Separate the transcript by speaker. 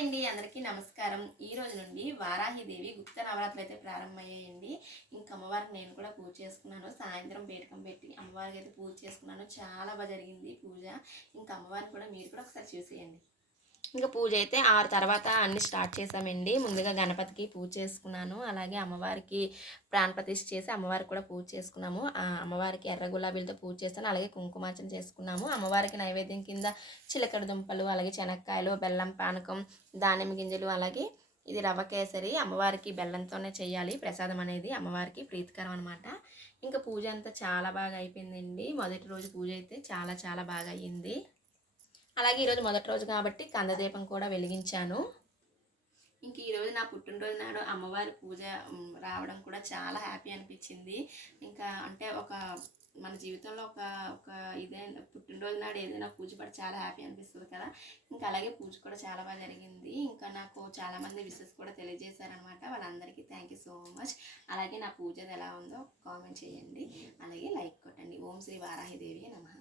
Speaker 1: అండి అందరికీ నమస్కారం. ఈ రోజు నుండి వారాహిదేవి గుప్త నవరాత్రులు అయితే ప్రారంభమయ్యాయండి. ఇంకా అమ్మవారికి నేను కూడా పూజ చేసుకున్నాను. సాయంత్రం బేటకం పెట్టి అమ్మవారికి అయితే పూజ చేసుకున్నాను. చాలా బాగా జరిగింది పూజ. ఇంకా అమ్మవారిని కూడా మీరు కూడా ఒకసారి చూసేయండి. ఇంకా పూజ అయితే ఆరు తర్వాత అన్ని స్టార్ట్ చేసామండి. ముందుగా గణపతికి పూజ చేసుకున్నాను. అలాగే అమ్మవారికి ప్రాణ చేసి అమ్మవారికి కూడా పూజ చేసుకున్నాము. ఆ అమ్మవారికి ఎర్ర గులాబీలతో పూజ చేస్తాను. అలాగే కుంకుమార్చన చేసుకున్నాము. అమ్మవారికి నైవేద్యం కింద చిలకడ దుంపలు అలాగే శనక్కాయలు బెల్లం పానకం దానిమ్మ గింజలు అలాగే ఇది రవ్వ కేసరి అమ్మవారికి బెల్లంతోనే చేయాలి. ప్రసాదం అనేది అమ్మవారికి ప్రీతికరం అనమాట ఇంకా పూజ అంతా చాలా బాగా అయిపోయిందండి. మొదటి రోజు పూజ అయితే చాలా చాలా బాగా అయ్యింది. అలాగే ఈరోజు మొదటి రోజు కాబట్టి కందదీపం కూడా వెలిగించాను. ఇంక ఈరోజు నా పుట్టినరోజు నాడు అమ్మవారి పూజ రావడం కూడా చాలా హ్యాపీ అనిపించింది. ఇంకా అంటే ఒక మన జీవితంలో ఒక ఒక ఇదే పుట్టినరోజు నాడు ఏదైనా పూజ పడి చాలా హ్యాపీ అనిపిస్తుంది కదా. ఇంకా అలాగే పూజ కూడా చాలా బాగా జరిగింది. ఇంకా నాకు చాలామంది విషెస్ కూడా తెలియజేశారనమాట. వాళ్ళందరికీ థ్యాంక్ యూ సో మచ్ అలాగే నా పూజ ఎలా ఉందో కామెంట్ చేయండి. అలాగే లైక్ కొట్టండి. ఓం శ్రీ వారాహిదేవి నమః.